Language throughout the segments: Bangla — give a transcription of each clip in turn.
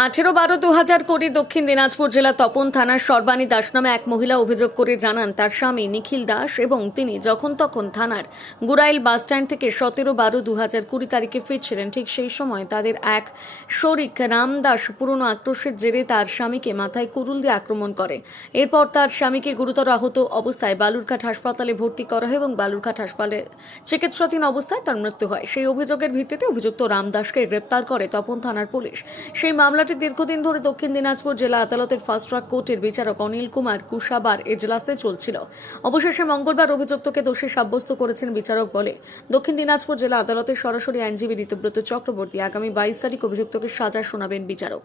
18-12-2000 কোটি দক্ষিণ দিনাজপুর জেলা তপন থানার সর্বাণী দাস নামে এক মহিলা অভিযোগ করে জানান তার স্বামী নিখিল দাস এবং তিনি যখন তখন থানার গুড়াইল বাসস্ট্যান্ড থেকে 17-12-2020 তারিখে ফিরছিলেন। ঠিক সেই সময় তাদের এক শরিক রাম দাস পুরনো আক্রোশের জেরে তার স্বামীকে মাথায় কুড়ুল দিয়ে আক্রমণ করে। এরপর তার স্বামীকে গুরুতর আহত অবস্থায় বালুরঘাট হাসপাতালে ভর্তি করা হয় এবং বালুরঘাট হাসপাতালে চিকিৎসাধীন অবস্থায় তার মৃত্যু হয়। সেই অভিযোগের ভিত্তিতে অভিযুক্ত রাম দাসকে গ্রেপ্তার করে তপন থানার পুলিশ। সেই মামলাটি দীর্ঘদিন ধরে দক্ষিণ দিনাজপুর জেলা আদালতের ফাস্ট ট্র্যাক কোর্টের বিচারক অনিল কুমার কুশাবার এজলাসে চলছিল। অবশেষে মঙ্গলবার অভিযুক্তকে দোষী সাব্যস্ত করেছেন বিচারক বলে দক্ষিণ দিনাজপুর জেলা আদালতের সরাসরি আইনজীবী ঋতব্রত চক্রবর্তী। আগামী 22 তারিখ অভিযুক্তকে সাজা শোনাবেন বিচারক।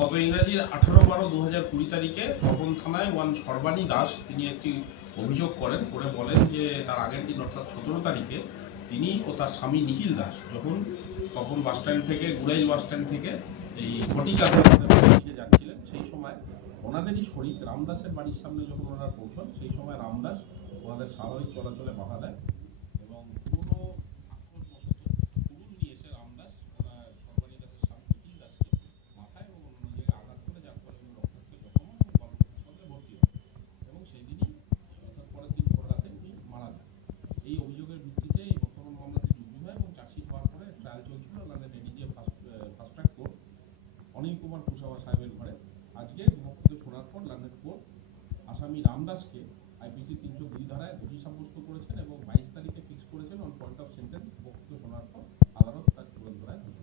গত ইংরাজির 18-12-2020 তারিখে তপন থানায় সর্বাণী দাস তিনি একটি অভিযোগ করেন, করে বলেন যে তার আগের দিন অর্থাৎ 17 তারিখে তিনি ও তার স্বামী নিখিল দাস যখন তখন বাসস্ট্যান্ড থেকে গুড়াইল বাসস্ট্যান্ড থেকে এই ঘটিকাতে যাচ্ছিলেন, সেই সময় ওনাদেরই শরিক রামদাসের বাড়ির সামনে যখন ওনারা পৌঁছন সেই সময় রামদাস ওনাদের স্বাভাবিক চলাচলে বাধা দেয় এবং পুরনো এই অভিযোগের ভিত্তিতে এই বর্তমান মামলাটি রুজু হয় এবং চার্জশিট হওয়ার পরে ট্রায়াল চলছিল লন্ডনের ADJ fast track court Anil Kumar Kushwaha সাহেবের ঘরে। আজকে বক্তব্য শোনার পর লন্ডন কোর্ট আসামি রামদাসকে আইপিসি 302 ধারায় দোষী সাব্যস্ত করেছেন এবং 22 তারিখে ফিক্স করেছেন অন পয়েন্ট অফ সেন্টেন্স। বক্তব্য শোনার পর আদালত তার চূড়ান্ত রায় ঘোষণা